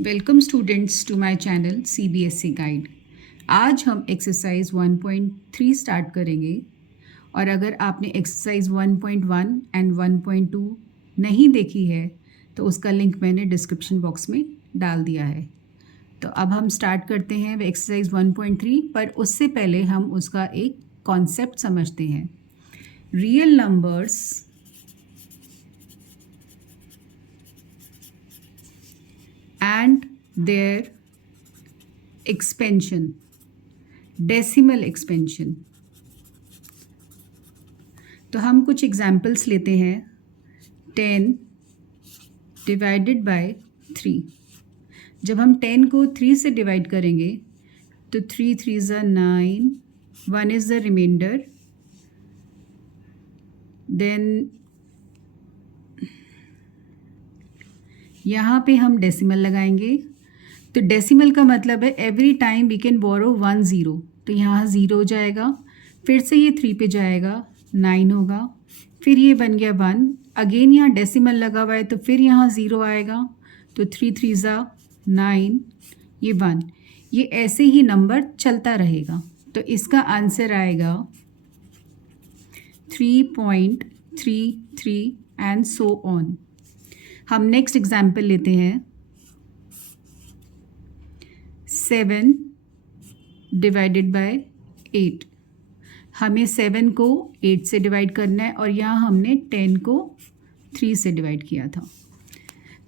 Welcome students to my channel CBSE guide. आज हम exercise 1.3 start करेंगे और अगर आपने एक्सरसाइज 1.1 एंड 1.2 नहीं देखी है तो उसका लिंक मैंने डिस्क्रिप्शन बॉक्स में डाल दिया है। तो अब हम स्टार्ट करते हैं एक्सरसाइज 1.3, पर उससे पहले हम उसका एक कॉन्सेप्ट समझते हैं। Real numbers and their expansion, decimal expansion। तो हम कुछ एग्जाम्पल्स लेते हैं। 10 डिवाइडेड बाय 3। जब हम 10 को 3 से डिवाइड करेंगे तो 3 3s are 9, 1 is the remainder, then यहाँ पे हम डेसिमल लगाएंगे। तो डेसिमल का मतलब है every time we can borrow 1 0। तो यहाँ 0 हो जाएगा, फिर से ये 3 पे जाएगा, 9 होगा, फिर ये बन गया 1। अगेन यहाँ डेसिमल लगा हुआ है तो फिर यहाँ 0 आएगा, तो 3 3s are 9, ये 1। ये ऐसे ही नंबर चलता रहेगा। तो इसका आंसर आएगा 3.33 एंड सो ऑन। हम नेक्स्ट एग्जाम्पल लेते हैं। 7 डिवाइडेड बाय 8। हमें 7 को 8 से डिवाइड करना है और यहाँ हमने 10 को 3 से डिवाइड किया था।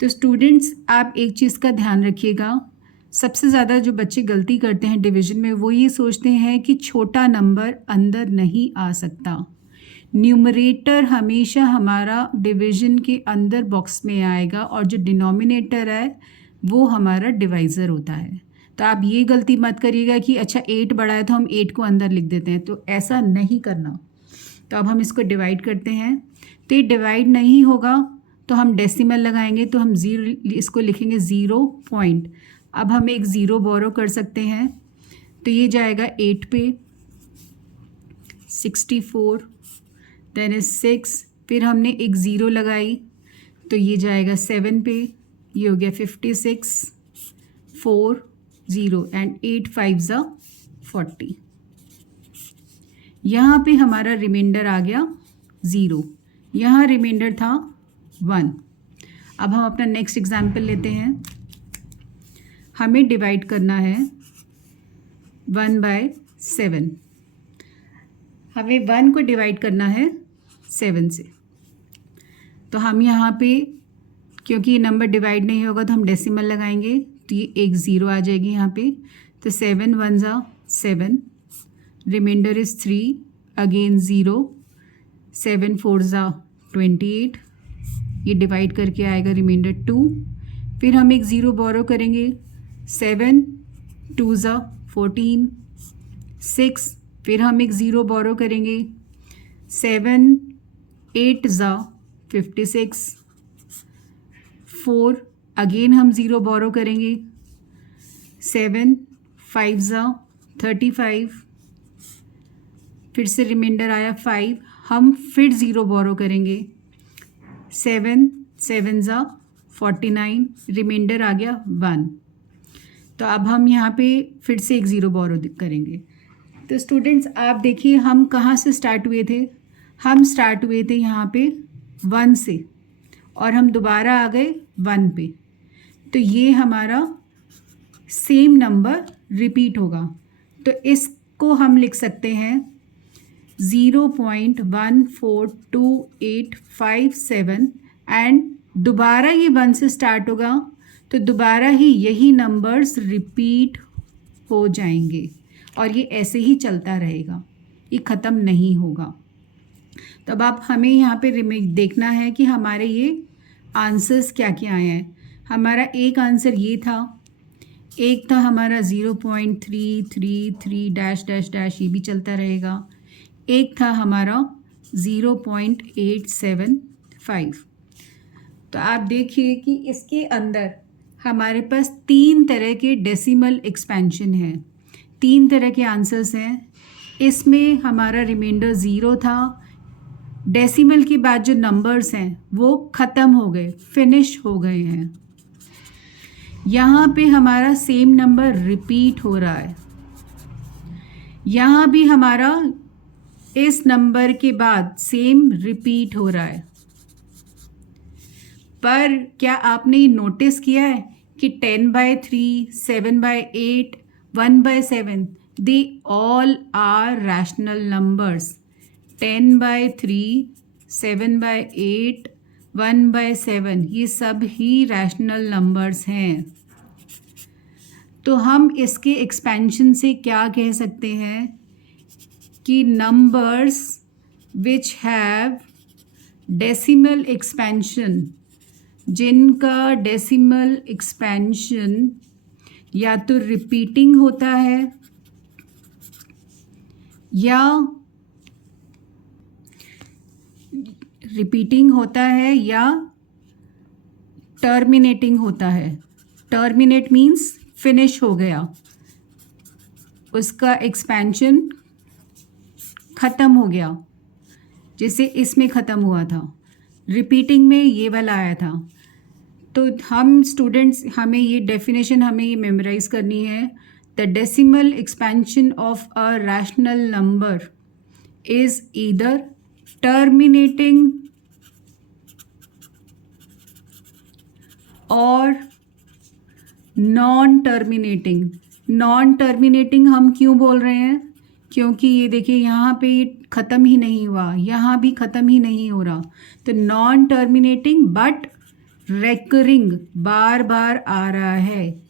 तो स्टूडेंट्स, आप एक चीज़ का ध्यान रखिएगा। सबसे ज़्यादा जो बच्चे गलती करते हैं डिवीज़न में, वो ये सोचते हैं कि छोटा नंबर अंदर नहीं आ सकता। न्यूमरेटर हमेशा हमारा डिवीज़न के अंदर बॉक्स में आएगा और जो डिनोमिनेटर है वो हमारा डिवाइज़र होता है। तो आप ये गलती मत करिएगा कि अच्छा 8 बड़ा है तो हम 8 को अंदर लिख देते हैं, तो ऐसा नहीं करना। तो अब हम इसको डिवाइड करते हैं, तो ये डिवाइड नहीं होगा तो हम डेसिमल लगाएंगे, तो हम इसको लिखेंगे 0 पॉइंट। अब हम एक 0 बोरो कर सकते हैं, तो ये जाएगा 8 पे, 64, देन इज 6, फिर हमने एक 0 लगाई तो ये जाएगा 7 पे, ये हो गया 56, 4 0 एंड 8 5s are 40। यहाँ पे हमारा रिमाइंडर आ गया 0, यहाँ रिमाइंडर था 1। अब हम अपना नेक्स्ट एग्जाम्पल लेते हैं। हमें डिवाइड करना है 1/7। हमें 1 को डिवाइड करना है 7 से। तो हम यहाँ पे, क्योंकि ये नंबर डिवाइड नहीं होगा तो हम डेसिमल लगाएंगे, तो ये एक 0 आ जाएगी यहाँ पे। तो 7 1s are 7, remainder is 3, again 0, 7 4s are 28, ये डिवाइड करके आएगा रिमाइंडर 2। फिर हम एक 0 बोरो करेंगे, 7 2s are 14, 6, फिर हम एक 0 बोरो करेंगे, 7 8s are 56, 4, अगेन हम 0 बोरो करेंगे, 7 5s are 35, फिर से रिमाइंडर आया 5, हम फिर 0 बोरो करेंगे, 7 7s are 49, रिमाइंडर आ गया 1। तो अब हम यहाँ पे फिर से एक 0 बोरो करेंगे। तो स्टूडेंट्स, आप देखिए हम कहाँ से स्टार्ट हुए थे। हम स्टार्ट हुए थे यहाँ पे 1 से और हम दोबारा आ गए 1 पे। तो ये हमारा सेम नंबर रिपीट होगा। तो इसको हम लिख सकते हैं 0.142857 एंड दोबारा ये 1 से स्टार्ट होगा, तो दोबारा ही यही नंबर्स रिपीट हो जाएंगे और ये ऐसे ही चलता रहेगा, ये ख़त्म नहीं होगा। तब आप हमें यहाँ पे देखना है कि हमारे ये आंसर्स क्या क्या आए हैं। हमारा एक आंसर ये था, एक था हमारा 0.333 डैश डैश डैश, ये भी चलता रहेगा। एक था हमारा 0.875। तो आप देखिए कि इसके अंदर हमारे पास 3 तरह के डेसिमल एक्सपेंशन हैं, 3 तरह के आंसर्स हैं। इसमें हमारा रिमाइंडर 0 था, डेसिमल के बाद जो नंबर्स हैं वो ख़त्म हो गए, फिनिश हो गए हैं। यहाँ पे हमारा सेम नंबर रिपीट हो रहा है, यहाँ भी हमारा इस नंबर के बाद सेम रिपीट हो रहा है। पर क्या आपने नोटिस किया है कि 10/3, 7/8, 1/7 they all are rational numbers. 10/3, 7/8, 1/7 ये सब ही रैशनल नंबर्स हैं। तो हम इसके एक्सपेंशन से क्या कह सकते हैं कि numbers which have decimal expansion, जिनका डेसिमल एक्सपेंशन या तो रिपीटिंग होता है या टर्मिनेटिंग होता है। टर्मिनेट मीन्स फिनिश हो गया, उसका एक्सपेंशन ख़त्म हो गया, जैसे इसमें ख़त्म हुआ था। रिपीटिंग में ये वाला आया था। तो हम स्टूडेंट्स, हमें ये डेफिनेशन हमें ये मेमोराइज करनी है। The decimal expansion of a rational number is either terminating और नॉन टर्मिनेटिंग। नॉन टर्मिनेटिंग हम क्यों बोल रहे हैं? क्योंकि ये देखिए यहाँ पे ये ख़त्म ही नहीं हुआ, यहाँ भी ख़त्म ही नहीं हो रहा। तो नॉन टर्मिनेटिंग बट रेकरिंग, बार बार आ रहा है।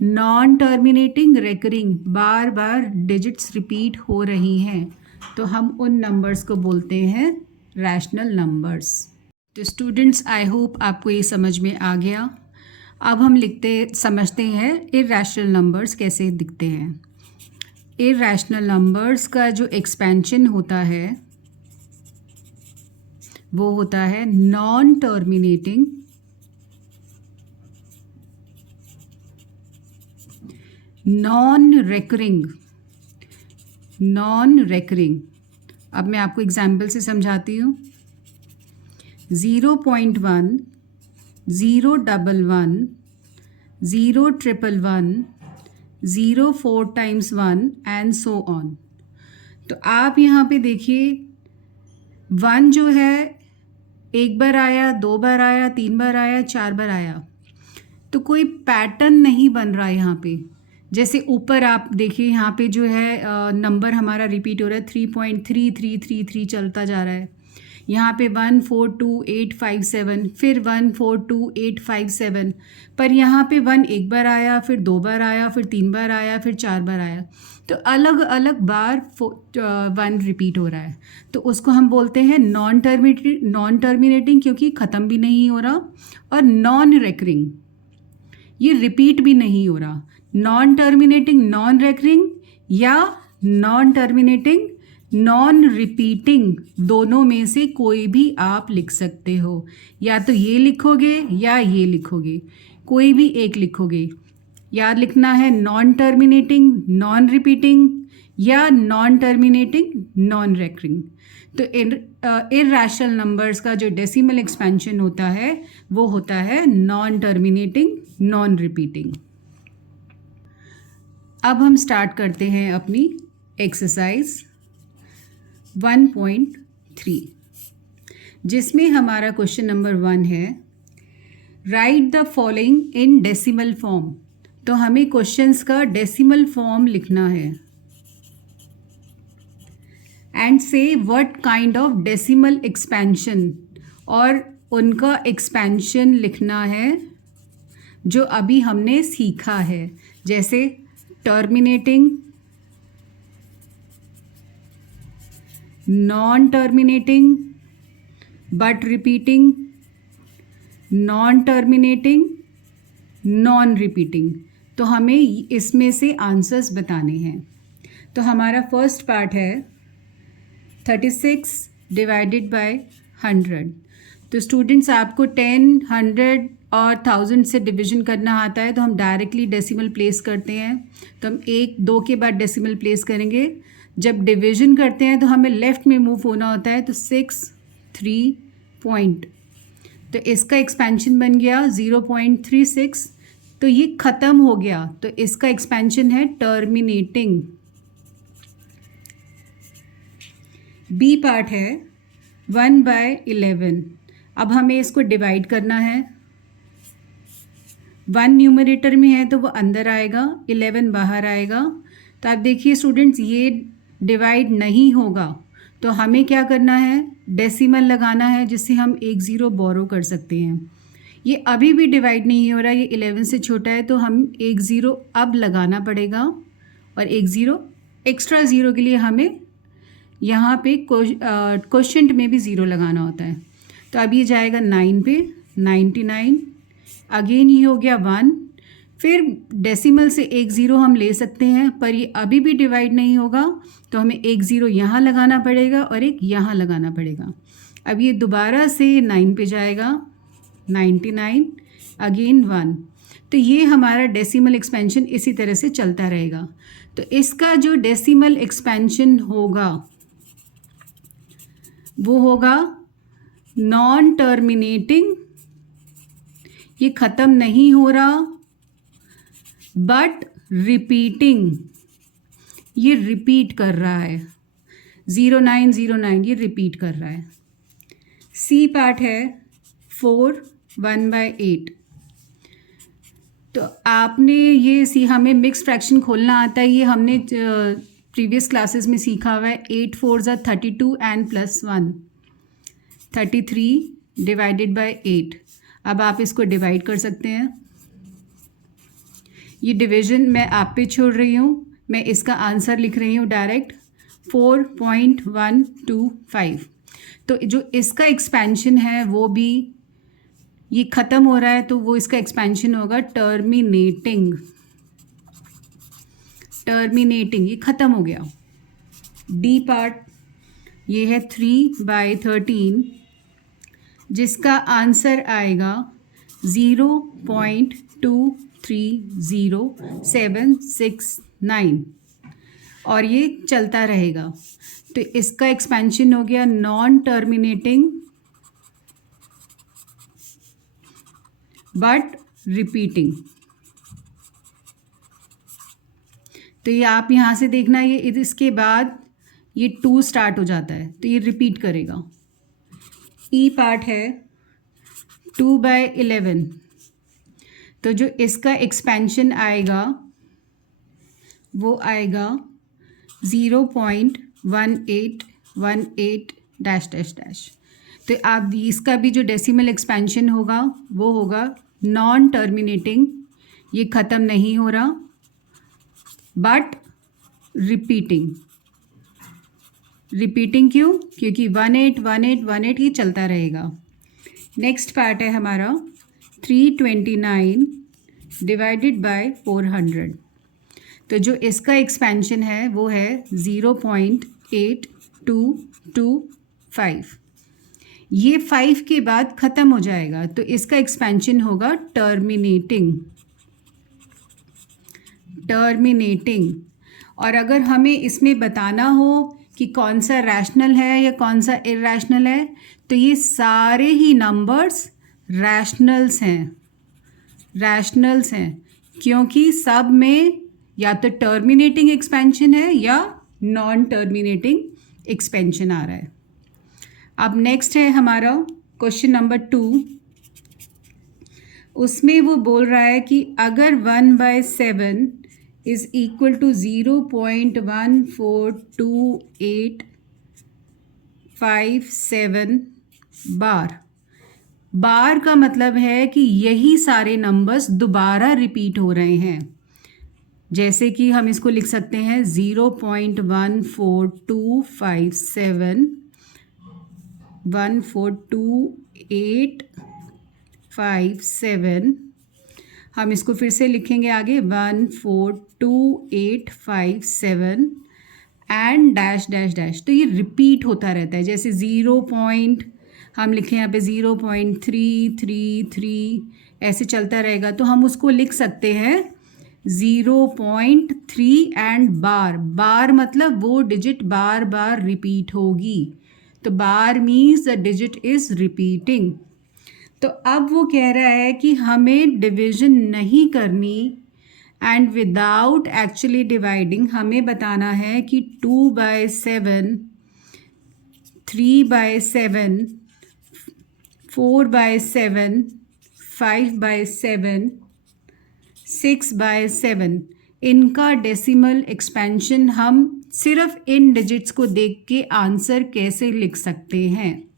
नॉन टर्मिनेटिंग, रेकरिंग, बार बार डिजिट्स रिपीट हो रही हैं, तो हम उन नंबर्स को बोलते हैं रैशनल नंबर्स। तो स्टूडेंट्स, आई होप आपको ये समझ में आ गया। अब हम समझते हैं इरैशनल नंबर्स कैसे दिखते हैं। इरैशनल नंबर्स का जो एक्सपेंशन होता है वो होता है नॉन टर्मिनेटिंग, नॉन रेकरिंग। अब मैं आपको एग्जाम्पल से समझाती हूँ। 0.1, 011, 011, 0 4 times 1 एंड सो ऑन। तो आप यहाँ पे देखिए 1 जो है एक बार आया, 2 बार आया, 3 बार आया, 4 बार आया, तो कोई पैटर्न नहीं बन रहा है यहाँ पे। जैसे ऊपर आप देखिए यहाँ पे जो है नंबर हमारा रिपीट हो रहा है, 3.3333 चलता जा रहा है। यहाँ पे 142,857, फिर 142,857, पर यहाँ पे 1 एक बार आया, फिर 2 बार आया, फिर 3 बार आया, फिर 4 बार आया। तो अलग अलग बार 1 रिपीट हो रहा है, तो उसको हम बोलते हैं नॉन टर्मिनेटिंग क्योंकि ख़त्म भी नहीं हो रहा, और नॉन रेकरिंग, ये रिपीट भी नहीं हो रहा। नॉन टर्मिनेटिंग, नॉन रेकरिंग या नॉन टर्मिनेटिंग, नॉन रिपीटिंग, दोनों में से कोई भी आप लिख सकते हो। या तो ये लिखोगे या ये लिखोगे, कोई भी एक लिखोगे। याद लिखना है नॉन टर्मिनेटिंग, नॉन रिपीटिंग या नॉन टर्मिनेटिंग, नॉन रेकरिंग। तो इरैशनल नंबर्स का जो डेसिमल एक्सपेंशन होता है वो होता है नॉन टर्मिनेटिंग, नॉन रिपीटिंग। अब हम स्टार्ट करते हैं अपनी एक्सरसाइज 1.3, जिसमें हमारा क्वेश्चन नंबर 1 है, right the following in decimal form. तो हमें क्वेश्चंस का डेसिमल फॉर्म लिखना है एंड से what kind of decimal expansion, और उनका एक्सपेंशन लिखना है जो अभी हमने सीखा है, जैसे terminating, non terminating but repeating, non terminating, non repeating. तो हमें इसमें से आंसर्स बताने हैं। तो हमारा फर्स्ट पार्ट है 36 डिवाइडेड बाय 100। तो स्टूडेंट्स, आपको 10, 100 और 1000 से डिवीजन करना आता है, तो हम डायरेक्टली डेसिमल प्लेस करते हैं। तो हम 1, 2 के बाद डेसिमल प्लेस करेंगे। जब डिवीजन करते हैं तो हमें लेफ़्ट में मूव होना होता है, तो 6, 3 पॉइंट, तो इसका एक्सपेंशन बन गया 0.36। तो ये ख़त्म हो गया, तो इसका एक्सपेंशन है टर्मिनेटिंग। बी पार्ट है 1/11। अब हमें इसको डिवाइड करना है। 1 न्यूमरेटर में है तो वो अंदर आएगा, 11 बाहर आएगा। तो आप देखिए स्टूडेंट्स, ये डिवाइड नहीं होगा, तो हमें क्या करना है, डेसिमल लगाना है, जिससे हम 1 ज़ीरो बोरो कर सकते हैं। ये अभी भी डिवाइड नहीं हो रहा, ये 11 से छोटा है, तो हम 1 ज़ीरो अब लगाना पड़ेगा, और 1 ज़ीरो एक्स्ट्रा ज़ीरो के लिए हमें यहाँ पे क्वोशंट में भी ज़ीरो लगाना होता है। तो अब ये जाएगा 9 पे, 99, अगेन ये हो गया 1, फिर डेसिमल से 1 ज़ीरो हम ले सकते हैं, पर ये अभी भी डिवाइड नहीं होगा, तो हमें 1 ज़ीरो यहाँ लगाना पड़ेगा और एक यहाँ लगाना पड़ेगा। अब ये दोबारा से 9 पे जाएगा, 99, अगेन 1। तो ये हमारा डेसिमल एक्सपेंशन इसी तरह से चलता रहेगा। तो इसका जो डेसिमल एक्सपेंशन होगा वो होगा नॉन टर्मिनेटिंग, ये ख़त्म नहीं हो रहा, बट रिपीटिंग, ये रिपीट कर रहा है। 0909 ये रिपीट कर रहा है। सी पार्ट है 4 1/8। तो आपने ये हमें मिक्स फ्रैक्शन खोलना आता है, ये हमने प्रीवियस क्लासेस में सीखा हुआ है। 8 4 ज़ा 32 एंड प्लस 1 33 डिवाइडेड बाय 8। अब आप इसको डिवाइड कर सकते हैं। ये डिवीज़न मैं आप पे छोड़ रही हूँ, मैं इसका आंसर लिख रही हूँ डायरेक्ट 4.125। तो जो इसका एक्सपेंशन है वो भी ये ख़त्म हो रहा है, तो वो इसका एक्सपेंशन होगा टर्मिनेटिंग। टर्मिनेटिंग, ये ख़त्म हो गया। डी पार्ट ये है 3/13, जिसका आंसर आएगा 0.230769, और ये चलता रहेगा। तो इसका एक्सपेंशन हो गया नॉन टर्मिनेटिंग बट रिपीटिंग। तो ये आप यहाँ से देखना, ये इसके बाद ये 2 स्टार्ट हो जाता है, तो ये रिपीट करेगा। ई पार्ट है 2/11। तो जो इसका एक्सपेंशन आएगा वो आएगा 0.1818 तो आप इसका भी जो डेसिमल एक्सपेंशन होगा वो होगा नॉन टर्मिनेटिंग, ये ख़त्म नहीं हो रहा, बट रिपीटिंग। रिपीटिंग क्यों? क्योंकि 181818 ही चलता रहेगा। नेक्स्ट पार्ट है हमारा 329 डिवाइडेड बाय 400। तो जो इसका एक्सपेंशन है वो है 0.8225। ये 5 के बाद ख़त्म हो जाएगा, तो इसका एक्सपेंशन होगा टर्मिनेटिंग। टर्मिनेटिंग। और अगर हमें इसमें बताना हो कि कौन सा रैशनल है या कौन सा इरैशनल है, तो ये सारे ही नंबर्स रैशनल्स हैं। रैशनल्स हैं क्योंकि सब में या तो टर्मिनेटिंग एक्सपेंशन है या नॉन टर्मिनेटिंग एक्सपेंशन आ रहा है। अब नेक्स्ट है हमारा क्वेश्चन नंबर 2। उसमें वो बोल रहा है कि अगर 1/7 इज़ इक्वल टू 0.142857 बार। बार का मतलब है कि यही सारे नंबर्स दोबारा रिपीट हो रहे हैं। जैसे कि हम इसको लिख सकते हैं 0.14257 142,857। हम इसको फिर से लिखेंगे आगे 142,857 एंड डैश डैश डैश। तो ये रिपीट होता रहता है। जैसे 0 पॉइंट हम लिखें यहाँ पे 0.333 ऐसे चलता रहेगा, तो हम उसको लिख सकते हैं 0.3 एंड बार। बार मतलब वो डिजिट बार बार रिपीट होगी, तो बार means the digit is repeating. तो अब वो कह रहा है कि हमें डिवीजन नहीं करनी एंड विदाउट एक्चुअली डिवाइडिंग हमें बताना है कि 2/7, 3/7, 4/7, 5/7, 6/7 इनका डेसिमल एक्सपेंशन हम सिर्फ इन डिजिट्स को देख के आंसर कैसे लिख सकते हैं।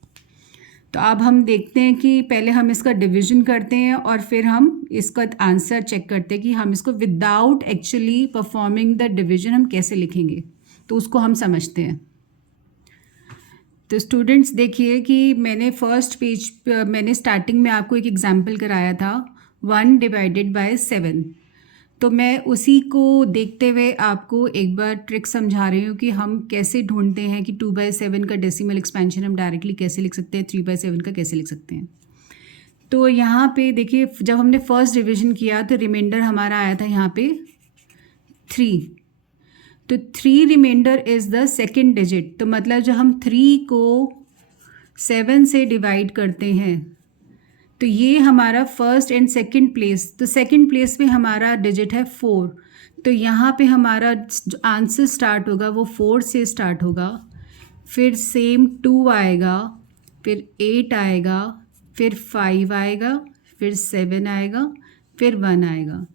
तो अब हम देखते हैं कि पहले हम इसका डिवीजन करते हैं और फिर हम इसका आंसर चेक करते हैं कि हम इसको without actually performing the division हम कैसे लिखेंगे, तो उसको हम समझते हैं। तो स्टूडेंट्स देखिए कि मैंने फर्स्ट पेज मैंने स्टार्टिंग में आपको एक एग्जांपल कराया था 1/7। तो मैं उसी को देखते हुए आपको एक बार ट्रिक समझा रही हूँ कि हम कैसे ढूंढते हैं कि 2/7 का डेसिमल एक्सपेंशन हम डायरेक्टली कैसे लिख सकते हैं, 3/7 का कैसे लिख सकते हैं। तो यहाँ पे देखिए जब हमने फर्स्ट डिवीजन किया तो रिमाइंडर हमारा आया था यहाँ पे 3। तो 3 remainder is the second digit. तो मतलब जब हम 3 को 7 से डिवाइड करते हैं तो ये हमारा फर्स्ट एंड सेकंड प्लेस, तो सेकंड प्लेस पे हमारा डिजिट है 4। तो यहाँ पे हमारा जो आंसर स्टार्ट होगा वो 4 से स्टार्ट होगा, फिर सेम 2 आएगा, फिर 8 आएगा, फिर 5 आएगा, फिर 7 आएगा, फिर 1 आएगा।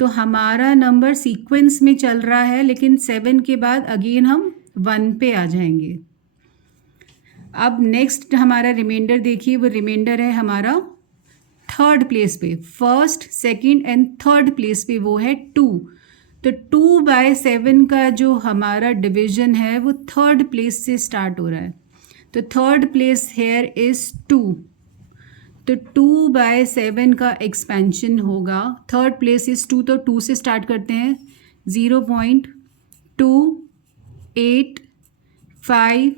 तो हमारा नंबर सीक्वेंस में चल रहा है, लेकिन 7 के बाद अगेन हम 1 पे आ जाएंगे। अब नेक्स्ट हमारा रिमाइंडर देखिए, वो रिमाइंडर है हमारा थर्ड प्लेस पे, first second and third place पे वो है 2। तो 2/7 का जो हमारा डिवीजन है वो थर्ड प्लेस से स्टार्ट हो रहा है। तो थर्ड प्लेस हेयर इज़ 2। तो 2/7 का एक्सपेंशन होगा, थर्ड प्लेस इज़ 2, तो 2 से स्टार्ट करते हैं, 0.285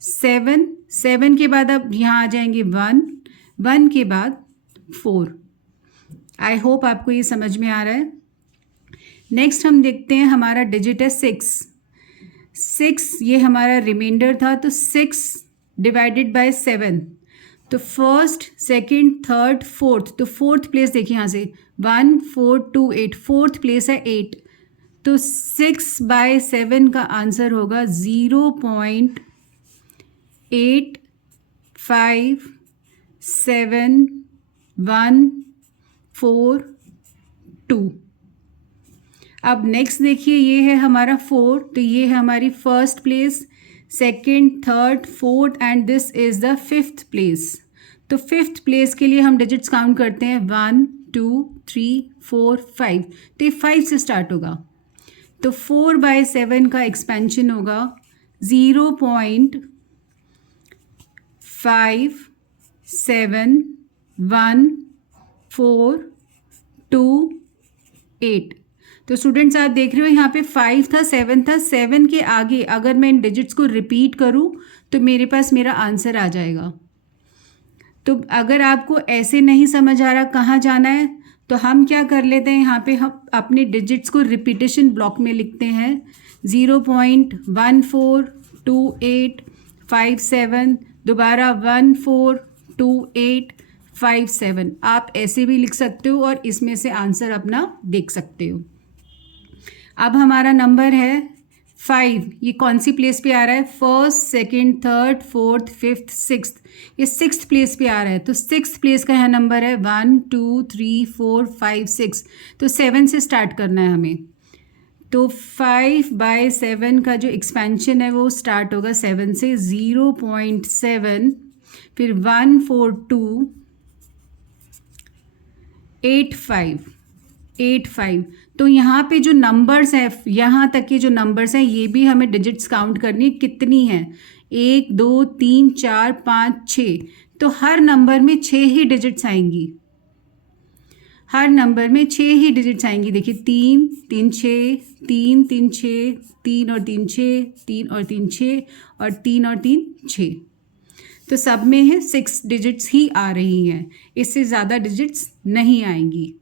7 के बाद अब यहाँ आ जाएंगे 1 के बाद 4। आई होप आपको ये समझ में आ रहा है। नेक्स्ट हम देखते हैं हमारा डिजिट है 6, ये हमारा रिमाइंडर था। तो 6/7, तो फर्स्ट सेकंड थर्ड फोर्थ, तो फोर्थ प्लेस देखिए यहाँ से 1 4 2 8, फोर्थ प्लेस है 8। तो 6/7 का आंसर होगा 0.857142। अब नेक्स्ट देखिए ये है हमारा 4, तो ये है हमारी first place, second third fourth and this is the fifth place. तो फिफ्थ प्लेस के लिए हम डिजिट्स काउंट करते हैं 1 2 3 4 5, तो ये 5 से स्टार्ट होगा। तो 4/7 का एक्सपेंशन होगा 0.571428। तो स्टूडेंट्स आप देख रहे हो यहाँ पे 5 था, 7 था, 7 के आगे अगर मैं इन डिजिट्स को रिपीट करूँ तो मेरे पास मेरा आंसर आ जाएगा। तो अगर आपको ऐसे नहीं समझ आ रहा कहाँ जाना है, तो हम क्या कर लेते हैं, यहाँ पे हम अपने डिजिट्स को रिपीटेशन ब्लॉक में लिखते हैं 0.142857, दोबारा 142857। आप ऐसे भी लिख सकते हो और इसमें से आंसर अपना देख सकते हो। अब हमारा नंबर है 5, ये कौन सी प्लेस पे आ रहा है, first second third fourth fifth sixth, ये सिक्स्थ प्लेस पे आ रहा है। तो सिक्स्थ प्लेस का यहाँ नंबर है 1 2 3 4 5 6, तो 7 से स्टार्ट करना है हमें। तो 5/7 का जो एक्सपेंशन है वो स्टार्ट होगा 7 से, 0.7, फिर 14285। तो यहाँ पे जो नंबर्स हैं, यहाँ तक के जो नंबर्स हैं, ये भी हमें डिजिट्स काउंट करनी है कितनी हैं, 1 2 3 4 5 6। तो हर नंबर में 6 ही डिजिट्स आएंगी, हर नंबर में 6 ही डिजिट्स आएंगी। देखिए 3 3 6, 3 3 6, 3 और 3 6, 3 और 3 6, और 3 और 3 6। तो सब में है 6 डिजिट्स ही आ रही हैं, इससे ज़्यादा डिजिट्स नहीं आएंगी।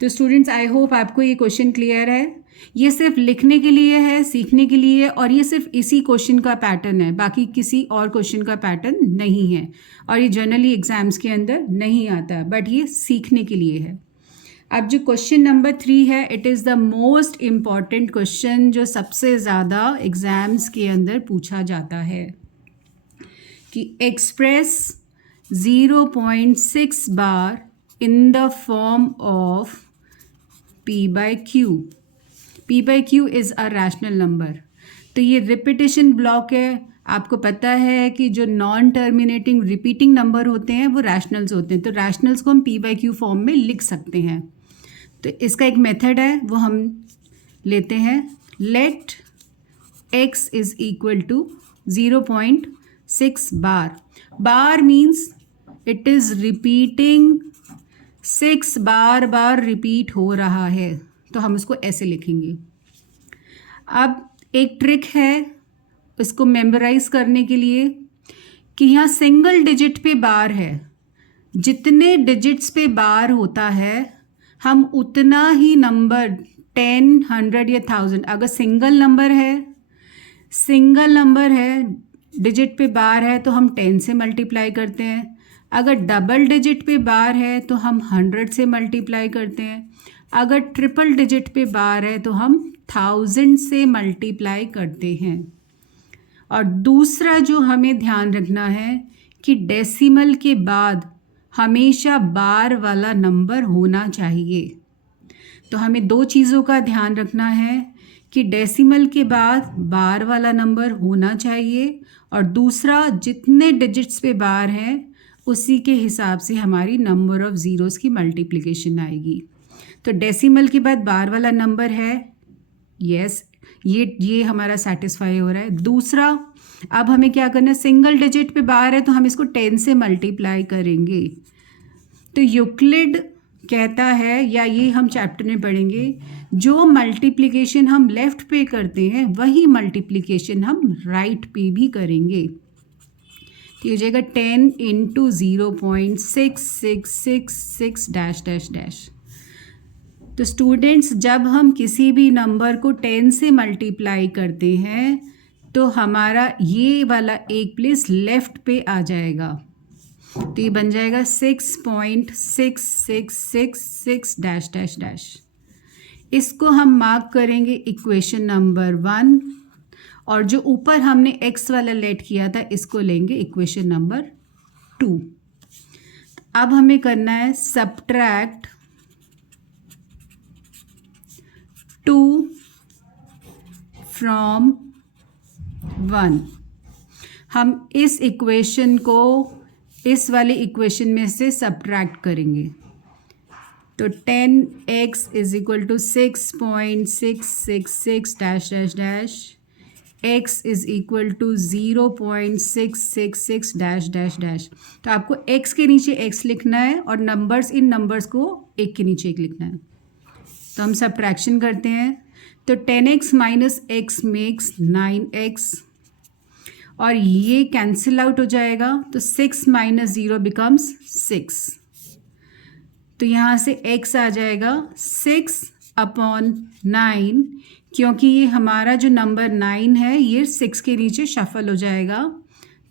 तो स्टूडेंट्स आई होप आपको ये क्वेश्चन क्लियर है। ये सिर्फ लिखने के लिए है, सीखने के लिए, और ये सिर्फ इसी क्वेश्चन का पैटर्न है, बाकी किसी और क्वेश्चन का पैटर्न नहीं है, और ये जनरली एग्जाम्स के अंदर नहीं आता, बट ये सीखने के लिए है। अब जो क्वेश्चन नंबर 3 है, it is the most important question, जो सबसे ज़्यादा एग्ज़ाम्स के अंदर पूछा जाता है कि express 0.6 bar in the form of p/q। p/q is a rational number. तो ये रिपीटेशन ब्लॉक है। आपको पता है कि जो नॉन टर्मिनेटिंग रिपीटिंग नंबर होते हैं वो रैशनल्स होते हैं, तो रैशनल्स को हम p/q फॉर्म में लिख सकते हैं। तो इसका एक मेथड है, वो हम लेते हैं। Let x is equal to 0.6 bar. Bar means it is repeating 6 बार रिपीट हो रहा है, तो हम उसको ऐसे लिखेंगे। अब एक ट्रिक है इसको मेमोराइज करने के लिए कि यहाँ सिंगल डिजिट पे बार है, जितने डिजिट्स पे बार होता है हम उतना ही नंबर 10, 100 या 1000, अगर सिंगल नंबर है डिजिट पे बार है तो हम 10 से मल्टीप्लाई करते हैं, अगर डबल डिजिट पे बार है तो हम 100 से मल्टीप्लाई करते हैं, अगर ट्रिपल डिजिट पे बार है तो हम 1000 से मल्टीप्लाई करते हैं। और दूसरा जो हमें ध्यान रखना है कि डेसिमल के बाद हमेशा बार वाला नंबर होना चाहिए। तो हमें दो चीज़ों का ध्यान रखना है कि डेसिमल के बाद बार वाला नंबर होना चाहिए, और दूसरा जितने डिजिट्स पे बार हैं उसी के हिसाब से हमारी नंबर ऑफ़ ज़ीरोज़ की मल्टीप्लिकेशन आएगी। तो डेसिमल के बाद बार वाला नंबर है, यस, ये हमारा सेटिस्फाई हो रहा है। दूसरा, अब हमें क्या करना है, सिंगल डिजिट पे बार है तो हम इसको 10 से मल्टीप्लाई करेंगे। तो यूक्लिड कहता है, या ये हम चैप्टर में पढ़ेंगे, जो मल्टीप्लिकेशन हम लेफ़्ट पे करते हैं वही मल्टीप्लिकेशन हम राइट पे भी करेंगे। तो ये हो जाएगा 10 × 0.6666 -- तो स्टूडेंट्स, जब हम किसी भी नंबर को 10 से मल्टीप्लाई करते हैं तो हमारा ये वाला एक प्लेस लेफ़्ट पे आ जाएगा, तो ये बन जाएगा 6.6666 -- इसको हम मार्क करेंगे इक्वेशन नंबर 1, और जो ऊपर हमने x वाला लेट किया था इसको लेंगे इक्वेशन नंबर 2। अब हमें करना है सब्ट्रैक्ट 2 फ्रॉम 1। हम इस इक्वेशन को इस वाले इक्वेशन में से सब्ट्रैक्ट करेंगे। तो 10x is equal to 6.666 x is equal to 0.666 -- तो आपको x के नीचे x लिखना है और नंबर्स, इन नंबर्स को एक के नीचे एक लिखना है। तो हम सब्ट्रैक्शन करते हैं, तो 10x minus x makes 9x, और ये कैंसिल आउट हो जाएगा, तो 6 माइनस 0 बिकम्स 6। तो यहाँ से x आ जाएगा 6/9, क्योंकि ये हमारा जो नंबर 9 है ये 6 के नीचे शफल हो जाएगा,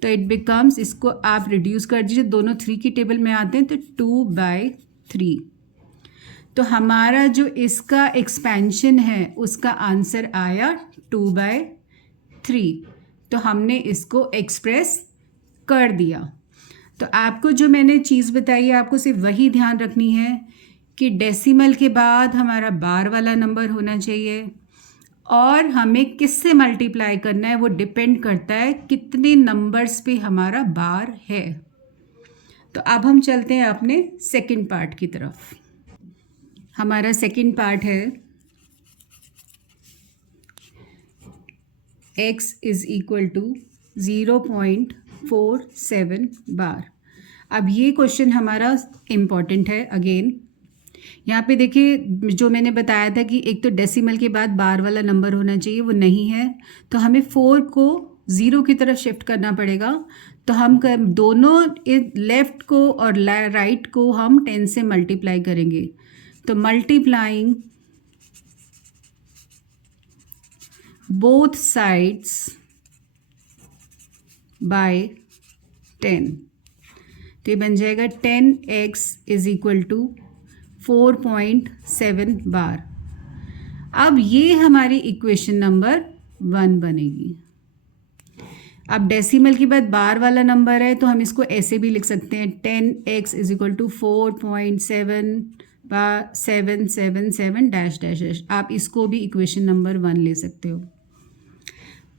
तो इट बिकम्स, इसको आप रिड्यूस कर दीजिए, दोनों 3 की टेबल में आते हैं, तो 2/3। तो हमारा जो इसका एक्सपेंशन है उसका आंसर आया 2/3। तो हमने इसको एक्सप्रेस कर दिया। तो आपको जो मैंने चीज़ बताई है आपको सिर्फ वही ध्यान रखनी है कि डेसिमल के बाद हमारा बार वाला नंबर होना चाहिए, और हमें किससे मल्टीप्लाई करना है वो डिपेंड करता है कितने नंबर्स पे हमारा बार है। तो अब हम चलते हैं अपने सेकंड पार्ट की तरफ। हमारा सेकंड पार्ट है x इज़ इक्वल टू 0.47 बार। अब ये क्वेश्चन हमारा इम्पॉर्टेंट है। अगेन यहाँ पे देखिए, जो मैंने बताया था कि एक तो डेसिमल के बाद बार वाला नंबर होना चाहिए, वो नहीं है, तो हमें 4 को 0 की तरफ शिफ्ट करना पड़ेगा। तो हम दोनों लेफ़्ट को और राइट को हम 10 से मल्टीप्लाई करेंगे। तो मल्टीप्लाइंग बोथ साइड्स बाय 10, तो ये बन जाएगा 10x इज इक्वल टू 4.7 बार। अब ये हमारी इक्वेशन नंबर 1 बनेगी। अब डेसिमल के बाद बार वाला नंबर है तो हम इसको ऐसे भी लिख सकते हैं 10x is equal to 4.7/777 dash dash dash. आप इसको भी इक्वेशन नंबर 1 ले सकते हो।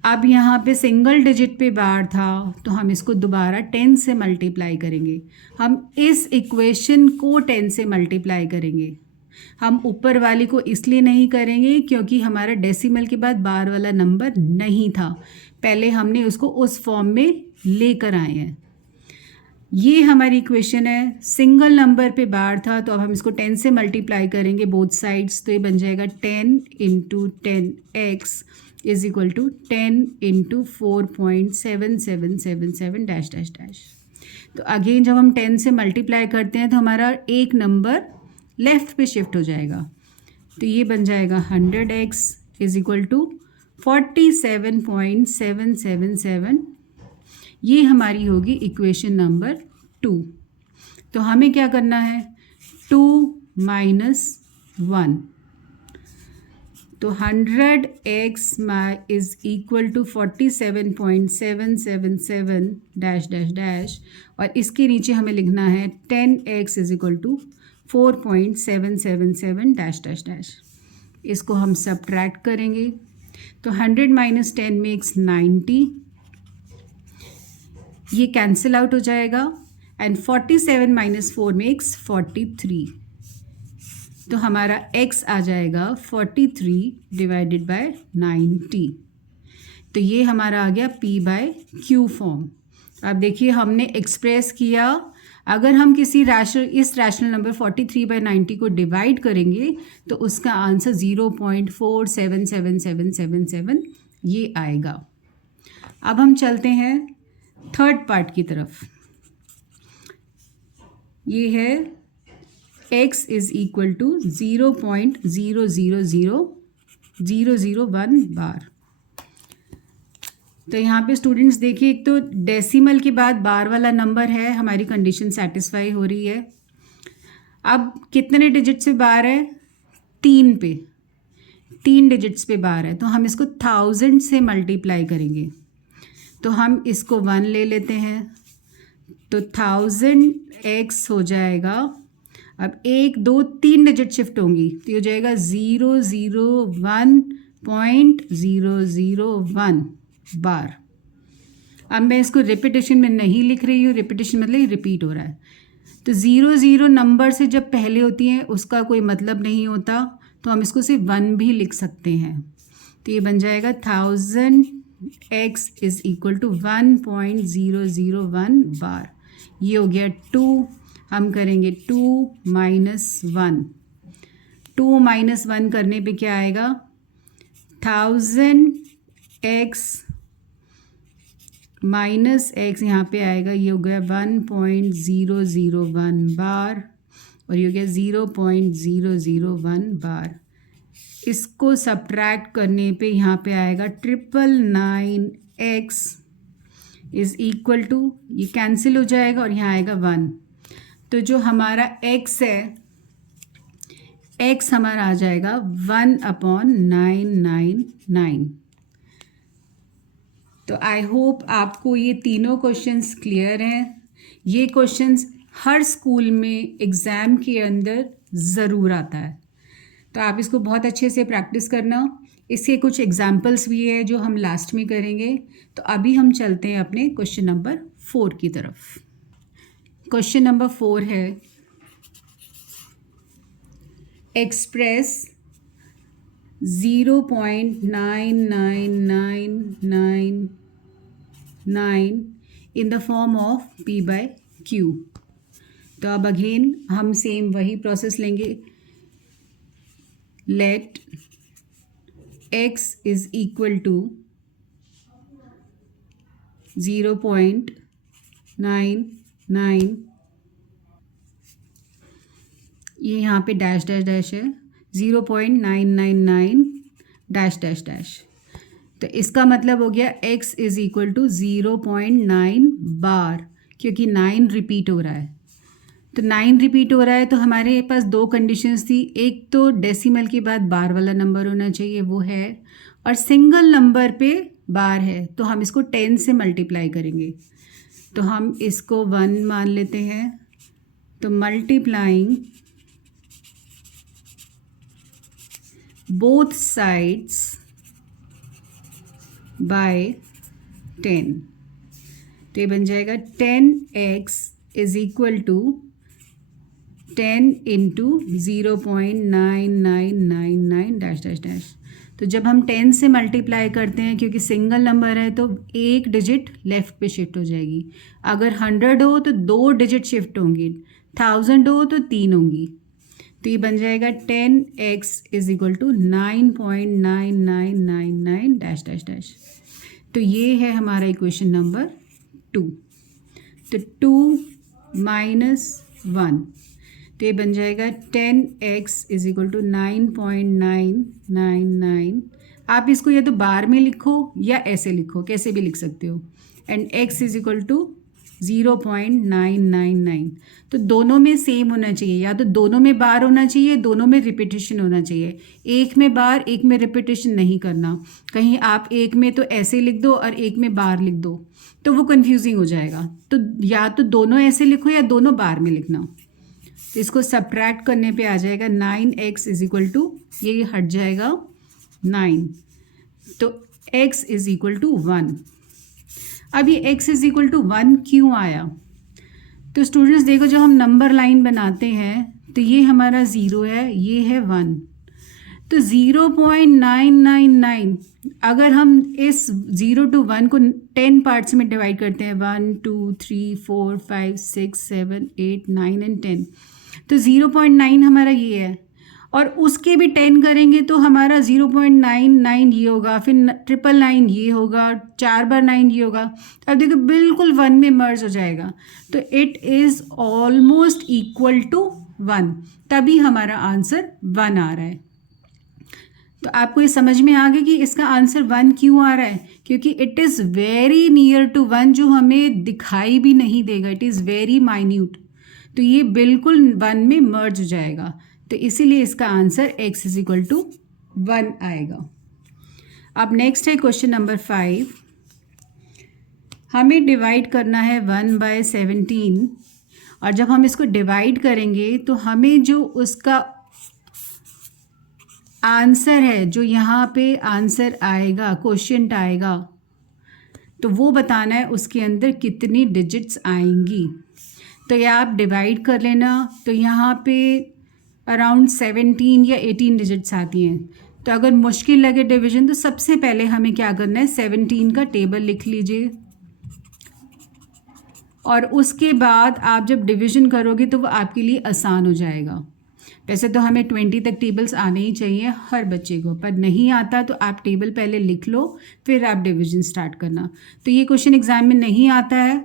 अब यहाँ पे सिंगल डिजिट पे बार था तो हम इसको दोबारा 10 से मल्टीप्लाई करेंगे। हम इस इक्वेशन को 10 से मल्टीप्लाई करेंगे। हम ऊपर वाली को इसलिए नहीं करेंगे क्योंकि हमारा डेसिमल के बाद बार वाला नंबर नहीं था, पहले हमने उसको उस फॉर्म में लेकर आए हैं। ये हमारी इक्वेशन है। सिंगल नंबर पे बार था तो अब हम इसको 10 से मल्टीप्लाई करेंगे बोथ साइड्स, तो ये बन जाएगा 10 into 10x is equal to 10 into 4.7777 dash dash dash. तो अगेन जब हम 10 से मल्टीप्लाई करते हैं तो हमारा एक नंबर लेफ्ट पे शिफ्ट हो जाएगा, तो ये बन जाएगा 100x इज इक्वल टू 47.777। ये हमारी होगी इक्वेशन नंबर 2। तो हमें क्या करना है, 2 माइनस 1, तो 100x is equal to 47.777 dash dash dash, और इसके नीचे हमें लिखना है 10x is equal to 4.777 dash dash dash. इसको हम सब्ट्रैक्ट करेंगे तो 100 माइनस 10 मेक्स 90, ये कैंसिल आउट हो जाएगा, एंड 47 माइनस 4 मेक्स 43, तो हमारा x आ जाएगा 43 डिवाइडेड बाय 90। तो ये हमारा आ गया p/q फॉर्म। अब देखिए हमने एक्सप्रेस किया, अगर हम किसी इस रैशनल नंबर 43/90 को डिवाइड करेंगे तो उसका आंसर 0.477777 ये आएगा। अब हम चलते हैं थर्ड पार्ट की तरफ। ये है x इज इक्वल टू 0.000001 बार। तो यहाँ पे स्टूडेंट्स देखिए, एक तो डेसिमल के बाद बार वाला नंबर है, हमारी कंडीशन सेटिस्फाई हो रही है। अब कितने डिजिट से बार है, 3 पे, 3 डिजिट्स पे बार है, तो हम इसको 1000 से मल्टीप्लाई करेंगे। तो हम इसको 1 ले लेते हैं, तो 1000x हो जाएगा। अब 1 2 3 डिजिट शिफ्ट होंगी तो ये हो जाएगा 001.001 बार। अब मैं इसको रिपीटेशन में नहीं लिख रही हूँ, रिपीटेशन मतलब रिपीट हो रहा है। तो 00 नंबर से जब पहले होती हैं उसका कोई मतलब नहीं होता, तो हम इसको सिर्फ 1 भी लिख सकते हैं। तो ये बन जाएगा 1000x इज इक्वल टू 1.001 बार। ये हो गया 2। हम करेंगे 2 माइनस 1, 2 माइनस 1 करने पे क्या आएगा, 1000x माइनस x यहाँ पे आएगा, ये हो गया 1.001 बार, और ये हो गया 0.001 बार। इसको सब्ट्रैक्ट करने पे यहाँ पे आएगा 999x इज़ इक्वल टू, ये कैंसिल हो जाएगा और यहाँ आएगा 1। तो जो हमारा x है, x हमारा आ जाएगा 1/999। तो आई होप आपको ये तीनों क्वेश्चंस क्लियर हैं। ये क्वेश्चंस हर स्कूल में एग्ज़ाम के अंदर ज़रूर आता है, तो आप इसको बहुत अच्छे से प्रैक्टिस करना। इसके कुछ एग्जाम्पल्स भी है जो हम लास्ट में करेंगे। तो अभी हम चलते हैं अपने क्वेश्चन नंबर 4 की तरफ। क्वेश्चन नंबर 4 है, express 0.99999 in the form of p/q। तो अब अगेन हम सेम वही प्रोसेस लेंगे। Let x is equal to 0.99 ये यहाँ पे डैश डैश डैश है, 0.999 डैश डैश डैश। तो इसका मतलब हो गया x इज़ इक्वल टू 0.9 बार, क्योंकि 9 रिपीट हो रहा है। तो 9 रिपीट हो रहा है तो हमारे पास दो कंडीशंस थी, एक तो डेसिमल के बाद बार वाला नंबर होना चाहिए, वो है, और सिंगल नंबर पे बार है, तो हम इसको 10 से मल्टीप्लाई करेंगे। तो हम इसको 1 मान लेते हैं, तो मल्टीप्लाइंग बोथ साइड्स बाय 10, तो ये बन जाएगा 10x is equal to 10 into 0.9999 dash dash dash. तो जब हम 10 से मल्टीप्लाई करते हैं, क्योंकि सिंगल नंबर है तो एक डिजिट लेफ़्ट पे शिफ्ट हो जाएगी। अगर 100 हो तो 2 डिजिट शिफ्ट होंगी, 1000 हो तो 3 होंगी। तो ये बन जाएगा 10x is equal to 9.9999 dash dash dash. तो ये है हमारा इक्वेशन नंबर 2। तो 2 माइनस 1, तो ये बन जाएगा 10x इज इक्वल टू 9.999। आप इसको या तो बार में लिखो या ऐसे लिखो, कैसे भी लिख सकते हो, and x is equal to 0.999। तो दोनों में सेम होना चाहिए, या तो दोनों में बार होना चाहिए, दोनों में रिपीटेशन होना चाहिए। एक में बार एक में रिपीटेशन नहीं करना, कहीं आप एक में तो ऐसे लिख दो और एक में बार लिख दो तो वो कन्फ्यूजिंग हो जाएगा। तो या तो दोनों ऐसे लिखो या दोनों बार में लिखना। तो इसको सब्ट्रैक्ट करने पे आ जाएगा 9x इज इक्वल टू, ये हट जाएगा 9, तो x इज इक्वल टू 1। अब ये x इज इक्वल टू 1 क्यों आया? तो स्टूडेंट्स देखो, जब हम नंबर लाइन बनाते हैं तो ये हमारा 0 है, ये है 1, तो 0.999 अगर हम इस 0 to 1 को 10 पार्ट्स में डिवाइड करते हैं, 1 2 3 4 5 6 7 8 9 एंड 10, तो 0.9 हमारा ये है, और उसके भी 10 करेंगे तो हमारा 0.99 ये होगा, फिर 999 ये होगा, 4 बार 9 ये होगा। अब देखो बिल्कुल 1 में मर्ज हो जाएगा, तो it is almost equal to 1, तभी हमारा आंसर 1 आ रहा है। तो आपको ये समझ में आ गया कि इसका आंसर 1 क्यों आ रहा है, क्योंकि it is very near to 1, जो हमें दिखाई भी नहीं देगा, इट इज़ वेरी माइन्यूट, तो ये बिल्कुल 1 में मर्ज हो जाएगा, तो इसीलिए इसका answer x is equal to 1 आएगा। अब नेक्स्ट है क्वेश्चन नंबर 5। हमें डिवाइड करना है 1/17, और जब हम इसको डिवाइड करेंगे तो हमें जो उसका आंसर है, जो यहाँ पे आंसर आएगा, क्वोशिएंट आएगा, तो वो बताना है उसके अंदर कितनी डिजिट्स आएंगी। तो ये आप डिवाइड कर लेना, तो यहाँ पे अराउंड 17 या 18 डिजिट्स आती हैं। तो अगर मुश्किल लगे डिवीजन, तो सबसे पहले हमें क्या करना है, 17 का टेबल लिख लीजिए, और उसके बाद आप जब डिवीजन करोगे तो वो आपके लिए आसान हो जाएगा। वैसे तो हमें 20 तक टेबल्स आने ही चाहिए हर बच्चे को, पर नहीं आता तो आप टेबल पहले लिख लो, फिर आप डिवीजन स्टार्ट करना। तो ये क्वेश्चन एग्जाम में नहीं आता है,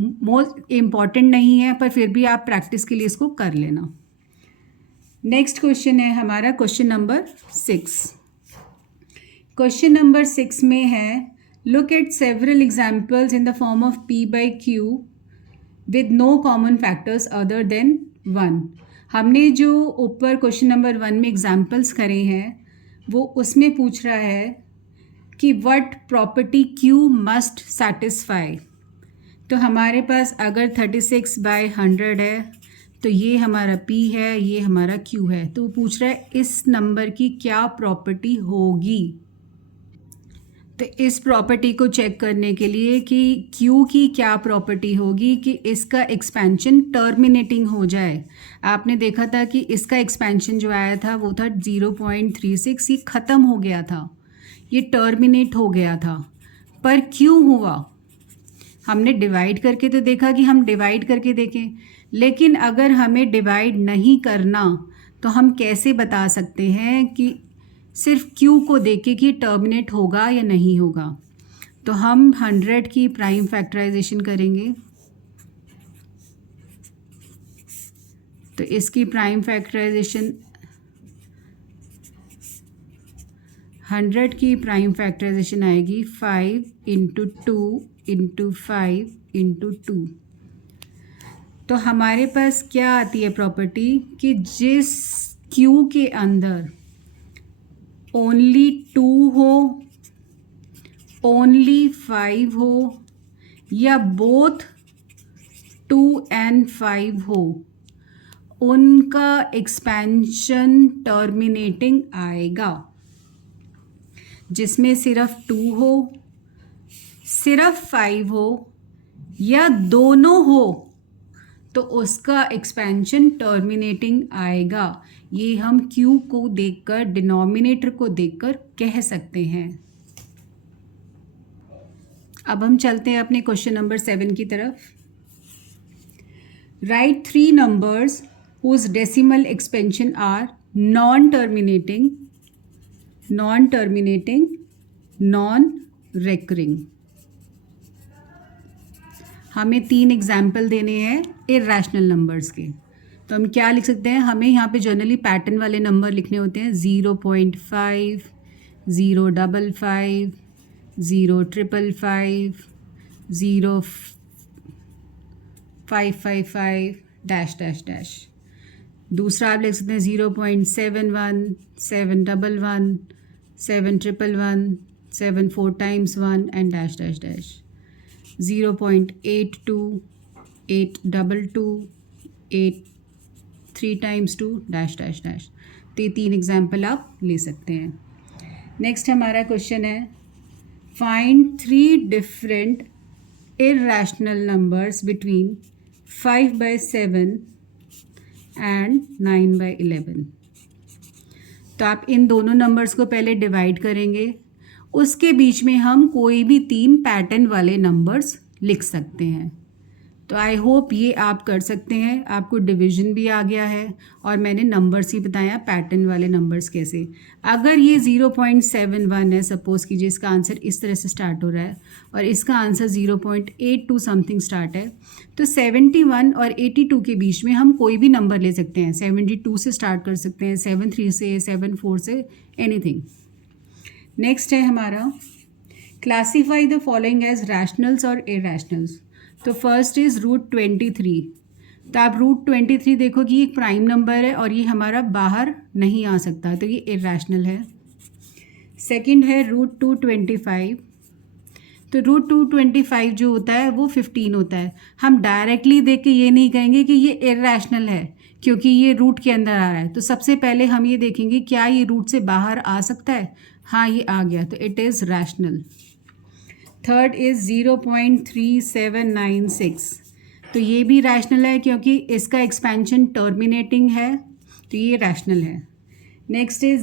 मोस्ट इम्पॉर्टेंट नहीं है, पर फिर भी आप प्रैक्टिस के लिए इसको कर लेना। नेक्स्ट क्वेश्चन है हमारा क्वेश्चन नंबर 6। क्वेश्चन नंबर 6 में है, look at several examples in the form of p/q with no common factors other than 1। हमने जो ऊपर क्वेश्चन नंबर 1 में एग्जाम्पल्स करे हैं, वो उसमें पूछ रहा है कि what property q must satisfy. तो हमारे पास अगर 36/100 है, तो ये हमारा p है, ये हमारा q है, तो वो पूछ रहा है इस नंबर की क्या प्रॉपर्टी होगी। तो इस प्रॉपर्टी को चेक करने के लिए कि q की क्या प्रॉपर्टी होगी कि इसका एक्सपेंशन टर्मिनेटिंग हो जाए। आपने देखा था कि इसका एक्सपेंशन जो आया था वो था 0.36, ये ख़त्म हो गया था, ये टर्मिनेट हो गया था, पर क्यों हुआ? हमने डिवाइड करके तो देखा कि हम डिवाइड करके देखें, लेकिन अगर हमें डिवाइड नहीं करना तो हम कैसे बता सकते हैं कि सिर्फ q को देख के कि टर्मिनेट होगा या नहीं होगा। तो हम 100 की प्राइम फैक्टराइजेशन करेंगे, तो इसकी प्राइम फैक्टराइजेशन 100 की प्राइम फैक्टराइजेशन आएगी 5 इंटू 2 इंटू 5 इंटू 2। तो हमारे पास क्या आती है प्रॉपर्टी कि जिस क्यू के अंदर ओनली 2 हो, ओनली 5 हो या बोथ 2 एंड 5 हो, उनका एक्सपेंशन टर्मिनेटिंग आएगा। जिसमें सिर्फ 2 हो, सिर्फ 5 हो या दोनों हो तो उसका एक्सपेंशन टर्मिनेटिंग आएगा। ये हम Q को देखकर, डिनोमिनेटर को देखकर कह सकते हैं। अब हम चलते हैं अपने क्वेश्चन नंबर 7 की तरफ। Write 3 numbers whose decimal expansion are non terminating, non terminating, non recurring. हमें 3 एग्जाम्पल देने हैं इर्रेशनल नंबर्स के। तो हम क्या लिख सकते हैं, हमें यहाँ पे जनरली पैटर्न वाले नंबर लिखने होते हैं 0.5, 055, 055, 0555 डैश डैश डैश। दूसरा आप लिख सकते हैं 0.71, 711, 7111, 74 times 1 and dash dash dash। 0.82, 822, 8 3 times 2 dash dash dash. तो ये 3 एग्जाम्पल आप ले सकते हैं। नेक्स्ट हमारा क्वेश्चन है find 3 different irrational numbers between 5/7 and 9/11। तो आप इन दोनों नंबर्स को पहले डिवाइड करेंगे, उसके बीच में हम कोई भी 3 पैटर्न वाले नंबर्स लिख सकते हैं। तो आई होप ये आप कर सकते हैं। आपको डिवीजन भी आ गया है और मैंने नंबर्स ही बताया पैटर्न वाले नंबर्स कैसे। अगर ये 0.71 है, सपोज़ कीजिए इसका आंसर इस तरह से स्टार्ट हो रहा है और इसका आंसर 0.82 समथिंग स्टार्ट है, तो 71 और 82 के बीच में हम कोई भी नंबर ले सकते हैं। 72 से स्टार्ट कर सकते हैं, 73 से, 74 से, एनीथिंग। नेक्स्ट है हमारा classify the following as rationals और इरैशनल्स। तो फर्स्ट इज़ √23। तो आप √23 देखो कि ये एक प्राइम नंबर है और ये हमारा बाहर नहीं आ सकता, तो ये इरैशनल है। सेकंड है √225। तो √225 जो होता है वो 15 होता है। हम डायरेक्टली देख के ये नहीं कहेंगे कि ये इरैशनल है क्योंकि ये रूट के अंदर आ रहा है। तो सबसे पहले हम ये देखेंगे क्या ये रूट से बाहर आ सकता है। हाँ, ये आ गया, तो it is rational. Third is 0.3796। तो ये भी रैशनल है क्योंकि इसका एक्सपेंशन टर्मिनेटिंग है, तो ये रैशनल है। Next is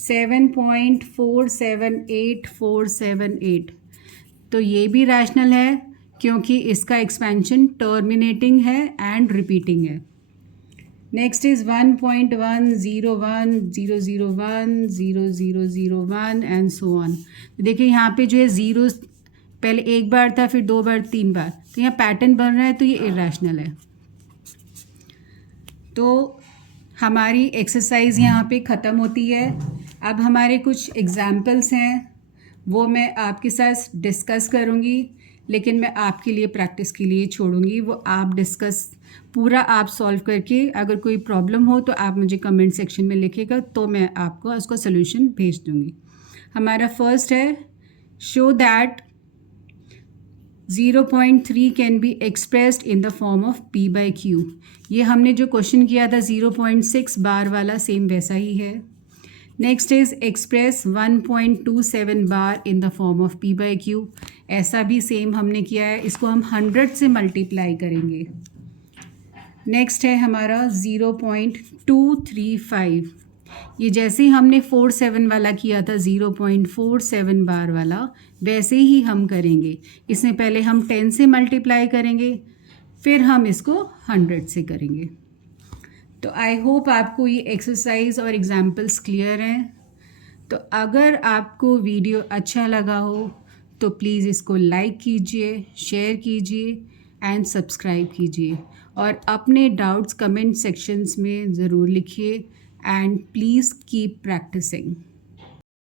7.478478। तो ये भी रैशनल है क्योंकि इसका एक्सपेंशन टर्मिनेटिंग है एंड रिपीटिंग है। Next is 1.10100100001 and so on. देखिए यहाँ पे जो है ज़ीरो पहले एक बार था, फिर 2 बार, 3 बार, तो यहाँ पैटर्न बन रहा है, तो ये इरैशनल है। तो हमारी एक्सरसाइज यहाँ पे ख़त्म होती है। अब हमारे कुछ एग्जाम्पल्स हैं, वो मैं आपके साथ डिस्कस करूँगी, लेकिन मैं आपके लिए प्रैक्टिस के लिए छोड़ूंगी। वो आप डिस्कस पूरा आप सॉल्व करके, अगर कोई प्रॉब्लम हो तो आप मुझे कमेंट सेक्शन में लिखेगा, तो मैं आपको उसका सलूशन भेज दूँगी। हमारा फर्स्ट है show that 0.3 can be expressed in the form of P/Q। ये हमने जो क्वेश्चन किया था 0.6 बार वाला, सेम वैसा ही है। Next is express 1.27 bar in the form of P/Q। ऐसा भी सेम हमने किया है, इसको हम 100 से मल्टीप्लाई करेंगे। नेक्स्ट है हमारा 0.235। ये जैसे ही हमने 47 वाला किया था 0.47 बार वाला, वैसे ही हम करेंगे। इसमें पहले हम 10 से मल्टीप्लाई करेंगे, फिर हम इसको 100 से करेंगे। तो आई होप आपको ये एक्सरसाइज और एग्जाम्पल्स क्लियर हैं। तो अगर आपको वीडियो अच्छा लगा हो तो प्लीज़ इसको लाइक कीजिए, शेयर कीजिए, एंड सब्सक्राइब कीजिए और अपने डाउट्स कमेंट सेक्शंस में ज़रूर लिखिए एंड प्लीज़ कीप प्रैक्टिसिंग।